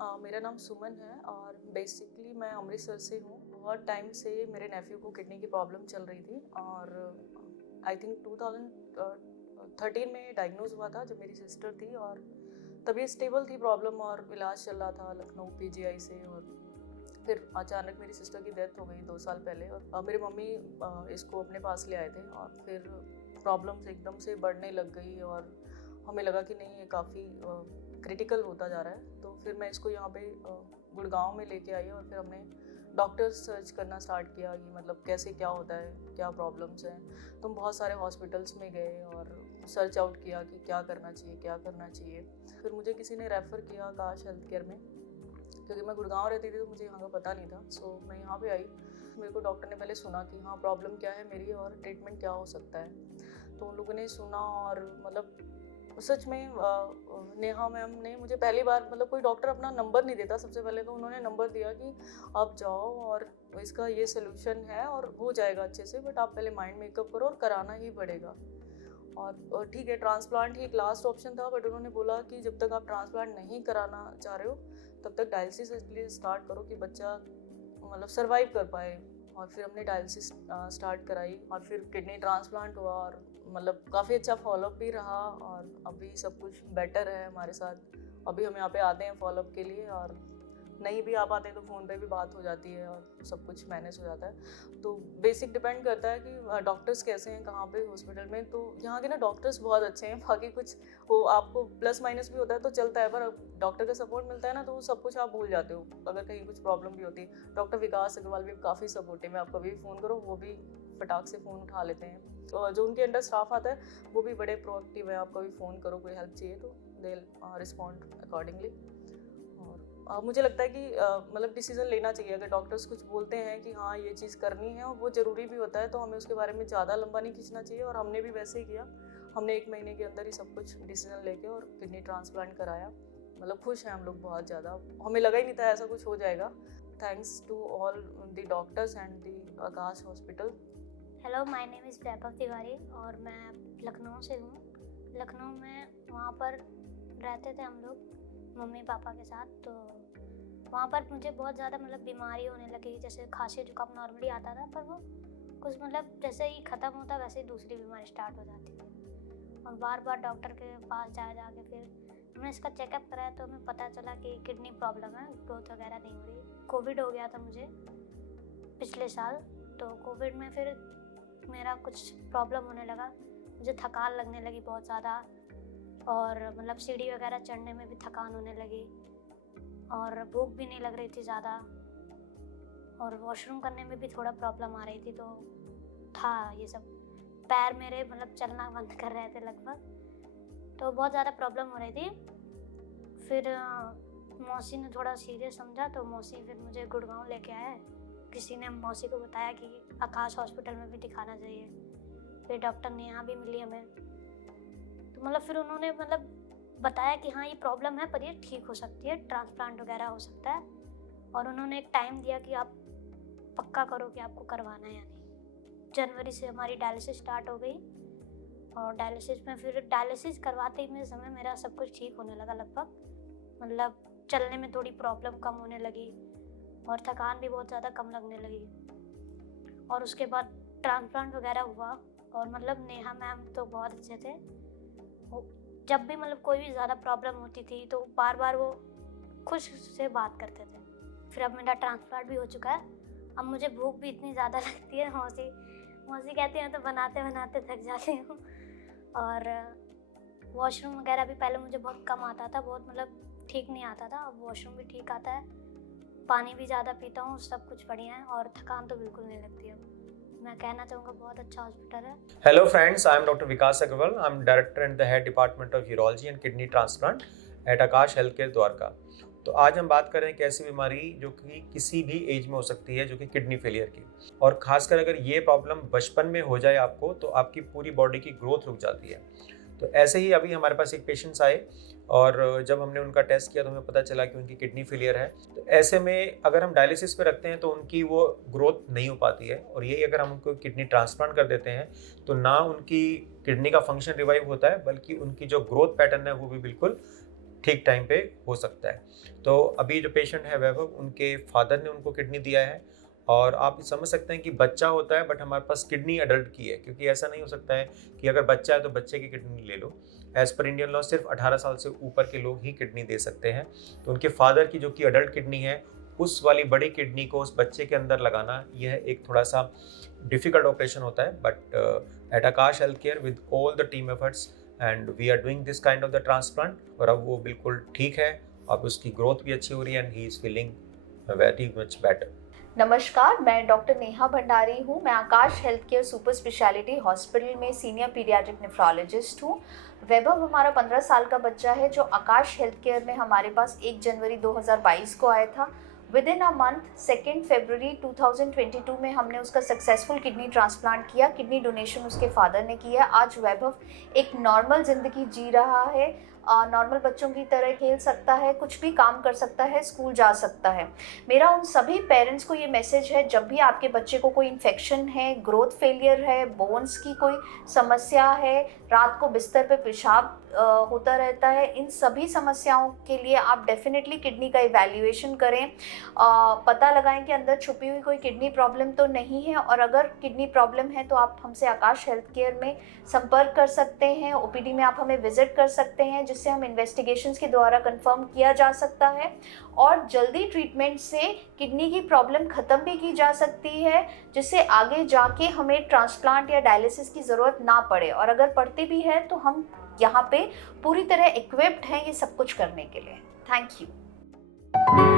मेरा नाम सुमन है और बेसिकली मैं अमृतसर से हूँ। बहुत टाइम से मेरे नेफ्यू को किडनी की प्रॉब्लम चल रही थी और आई थिंक 2013 में डायग्नोज हुआ था जब मेरी सिस्टर थी, और तभी स्टेबल थी प्रॉब्लम और इलाज चल रहा था लखनऊ पीजीआई से। और फिर अचानक मेरी सिस्टर की डेथ हो गई 2 साल पहले, और मेरी मम्मी इसको अपने पास ले आए थे और फिर प्रॉब्लम्स एकदम से बढ़ने लग गई और हमें लगा कि नहीं, ये काफ़ी क्रिटिकल होता जा रहा है। तो फिर मैं इसको यहाँ पे गुड़गांव में लेके आई और फिर हमने डॉक्टर सर्च करना स्टार्ट किया कि मतलब कैसे क्या होता है, क्या प्रॉब्लम्स हैं। तो हम बहुत सारे हॉस्पिटल्स में गए और सर्च आउट किया कि क्या करना चाहिए, क्या करना चाहिए। फिर मुझे किसी ने रेफ़र किया आकाश हेल्थ केयर में, क्योंकि मैं गुड़गांव रहती थी तो मुझे यहाँ का पता नहीं था। सो मैं यहाँ पे आई, मेरे को डॉक्टर ने पहले सुना कि हाँ प्रॉब्लम क्या है मेरी और ट्रीटमेंट क्या हो सकता है। तो उन लोगों ने सुना और मतलब सच में नेहा मैम ने मुझे पहली बार, मतलब कोई डॉक्टर अपना नंबर नहीं देता, सबसे पहले तो उन्होंने नंबर दिया कि आप जाओ और इसका ये सोल्यूशन है और हो जाएगा अच्छे से, बट आप पहले माइंड मेकअप करो और कराना ही पड़ेगा। और ठीक है, ट्रांसप्लांट ही एक लास्ट ऑप्शन था, बट उन्होंने बोला कि जब तक आप ट्रांसप्लांट नहीं कराना चाह रहे हो तब तक डायलिसिस इसलिए स्टार्ट करो कि बच्चा मतलब सर्वाइव कर पाए। और फिर हमने डायलिसिस स्टार्ट कराई और फिर किडनी ट्रांसप्लांट हुआ और मतलब काफ़ी अच्छा फॉलोअप भी रहा और अभी सब कुछ बेटर है हमारे साथ। अभी हम यहाँ पे आते हैं फॉलोअप के लिए, और नहीं भी आ पाते हैं तो फ़ोन पे भी बात हो जाती है और सब कुछ मैनेज हो जाता है। तो बेसिक डिपेंड करता है कि डॉक्टर्स कैसे हैं कहाँ पे हॉस्पिटल में। तो यहाँ के ना डॉक्टर्स बहुत अच्छे हैं, बाकी कुछ वो आपको प्लस माइनस भी होता है तो चलता है, पर डॉक्टर का सपोर्ट मिलता है ना तो सब कुछ आप भूल जाते हो अगर कहीं कुछ प्रॉब्लम भी होती है। डॉक्टर विकास अग्रवाल भी काफ़ी सपोर्टिव है, आप कभी भी फ़ोन करो वो भी फटाक से फ़ोन उठा लेते हैं। तो जो उनके अंडर स्टाफ आता है वो भी बड़े प्रोएक्टिव है, आप कभी फ़ोन करो कोई हेल्प चाहिए तो दे रिस्पॉन्ड अकॉर्डिंगली। और मुझे लगता है कि मतलब डिसीज़न लेना चाहिए। अगर डॉक्टर्स कुछ बोलते हैं कि हाँ ये चीज़ करनी है और वो ज़रूरी भी होता है तो हमें उसके बारे में ज़्यादा लंबा नहीं खींचना चाहिए। और हमने भी वैसे ही किया, हमने 1 महीने के अंदर ही सब कुछ डिसीज़न लेके और किडनी ट्रांसप्लांट कराया। मतलब खुश हैं हम लोग बहुत ज़्यादा, हमें लगा ही नहीं था ऐसा कुछ हो जाएगा। Thanks to all the doctors and the Aakash hospital. Hello, my name is Vaibhav Tiwari और मैं लखनऊ से हूँ। लखनऊ में वहाँ पर रहते थे हम लोग मम्मी पापा के साथ। तो वहाँ पर मुझे बहुत ज़्यादा मतलब बीमारी होने लगी, जैसे खांसी जुकाम नॉर्मली आता था, पर वो कुछ मतलब जैसे ही ख़त्म होता वैसे ही दूसरी बीमारी स्टार्ट हो जाती थी। और बार बार डॉक्टर के पास जाके फिर हमने इसका चेकअप कराया तो हमें पता चला कि किडनी प्रॉब्लम है, ग्रोथ वगैरह नहीं हो रही। कोविड हो गया था मुझे पिछले साल, तो कोविड में फिर मेरा कुछ प्रॉब्लम होने लगा, मुझे थकान लगने लगी बहुत ज़्यादा, और मतलब सीढ़ी वगैरह चढ़ने में भी थकान होने लगी और भूख भी नहीं लग रही थी ज़्यादा, और वॉशरूम करने में भी थोड़ा प्रॉब्लम आ रही थी। तो था ये सब, पैर मेरे मतलब चलना बंद कर रहे थे लगभग, तो बहुत ज़्यादा प्रॉब्लम हो रही थी। फिर मौसी ने थोड़ा सीरियस समझा तो मौसी फिर मुझे गुड़गांव लेके आए। किसी ने मौसी को बताया कि आकाश हॉस्पिटल में भी दिखाना चाहिए। फिर डॉक्टर नेहा भी मिली हमें, तो मतलब फिर उन्होंने मतलब बताया कि हाँ ये प्रॉब्लम है पर ये ठीक हो सकती है, ट्रांसप्लांट वगैरह हो सकता है। और उन्होंने एक टाइम दिया कि आप पक्का करो कि आपको करवाना है या नहीं। जनवरी से हमारी डायलिसिस स्टार्ट हो गई और डायलिसिस में फिर डायलिसिस करवाते ही समय मेरा सब कुछ ठीक होने लगा लगभग, मतलब चलने में थोड़ी प्रॉब्लम कम होने लगी और थकान भी बहुत ज़्यादा कम लगने लगी। और उसके बाद ट्रांसप्लांट वगैरह हुआ और मतलब नेहा मैम तो बहुत अच्छे थे। जब भी मतलब कोई भी ज़्यादा प्रॉब्लम होती थी तो बार बार वो खुश से बात करते थे। फिर अब मेरा ट्रांसप्लांट भी हो चुका है। अब मुझे भूख भी इतनी ज़्यादा लगती है, मौसी कहती हैं तो बनाते बनाते थक जाती हूँ। और वॉशरूम वगैरह भी पहले मुझे बहुत कम आता था, बहुत मतलब ठीक नहीं आता था, अब वॉशरूम भी ठीक आता है, पानी भी ज़्यादा पीता हूँ, सब कुछ बढ़िया है और थकान तो बिल्कुल नहीं लगती है। मैं कहना चाहूँगा बहुत अच्छा हॉस्पिटल है। Hello friends, I am Dr. Vikas Agarwal. I am Director and the Head Department of Urology and Kidney Transplant at Akash Healthcare Dwarka. तो आज हम बात कर रहे हैं एक ऐसी बीमारी जो कि किसी भी एज में हो सकती है, जो कि किडनी फेलियर की। और खासकर अगर ये प्रॉब्लम बचपन में हो जाए आपको तो आपकी पूरी बॉडी की ग्रोथ रुक जाती है। तो ऐसे ही अभी हमारे पास एक पेशेंट्स आए और जब हमने उनका टेस्ट किया तो हमें पता चला कि उनकी किडनी फेलियर है। तो ऐसे में अगर हम डायलिसिस पे रखते हैं तो उनकी वो ग्रोथ नहीं हो पाती है, और यही अगर हम उनको किडनी ट्रांसप्लांट कर देते हैं तो ना उनकी किडनी का फंक्शन रिवाइव होता है, बल्कि उनकी जो ग्रोथ पैटर्न है वो भी बिल्कुल ठीक टाइम पे हो सकता है। तो अभी जो पेशेंट है वैभव, उनके फादर ने उनको किडनी दिया है, और आप समझ सकते हैं कि बच्चा होता है बट हमारे पास किडनी अडल्ट की है, क्योंकि ऐसा नहीं हो सकता है कि अगर बच्चा है तो बच्चे की किडनी ले लो। एज पर इंडियन लॉ सिर्फ 18 साल से ऊपर के लोग ही किडनी दे सकते हैं। तो उनके फादर की जो कि अडल्ट किडनी है, उस वाली बड़ी किडनी को उस बच्चे के अंदर लगाना, यह एक थोड़ा सा डिफिकल्ट ऑपरेशन होता है। But at Aakash health care with all the team efforts and we are doing this kind of the transplant, और अब वो बिल्कुल ठीक है, अब उसकी ग्रोथ भी अच्छी हो रही है and he is feeling very much better. नमस्कार, मैं डॉक्टर नेहा भंडारी हूँ। मैं Aakash health care super speciality hospital में सीनियर पीडियाट्रिक नेफ्रोलॉजिस्ट हूँ। वैभव हमारा 15 साल का बच्चा है जो आकाश हेल्थ केयर में हमारे पास 1 जनवरी 2022 को आया था। विद इन अ मंथ 2 फरवरी 2022 में हमने उसका सक्सेसफुल किडनी ट्रांसप्लांट किया। किडनी डोनेशन उसके फादर ने किया। आज वैभव एक नॉर्मल ज़िंदगी जी रहा है, नॉर्मल बच्चों की तरह खेल सकता है, कुछ भी काम कर सकता है, स्कूल जा सकता है। मेरा उन सभी पेरेंट्स को ये मैसेज है, जब भी आपके बच्चे को कोई इन्फेक्शन है, ग्रोथ फेलियर है, बोन्स की कोई समस्या है, रात को बिस्तर पे पेशाब होता रहता है, इन सभी समस्याओं के लिए आप डेफिनेटली किडनी का इवैल्यूएशन करें, पता लगाएं कि अंदर छुपी हुई कोई किडनी प्रॉब्लम तो नहीं है, और अगर किडनी प्रॉब्लम है तो आप हमसे आकाश हेल्थ केयर में संपर्क कर सकते हैं। ओपीडी में आप हमें विजिट कर सकते हैं, जिससे हम इन्वेस्टिगेशंस के द्वारा कंफर्म किया जा सकता है, और जल्दी ट्रीटमेंट से किडनी की प्रॉब्लम ख़त्म भी की जा सकती है, जिससे आगे जाके हमें ट्रांसप्लांट या डायलिसिस की ज़रूरत ना पड़े। और अगर पड़ती भी है तो हम यहाँ पे पूरी तरह इक्विप्ड हैं ये सब कुछ करने के लिए। Thank you.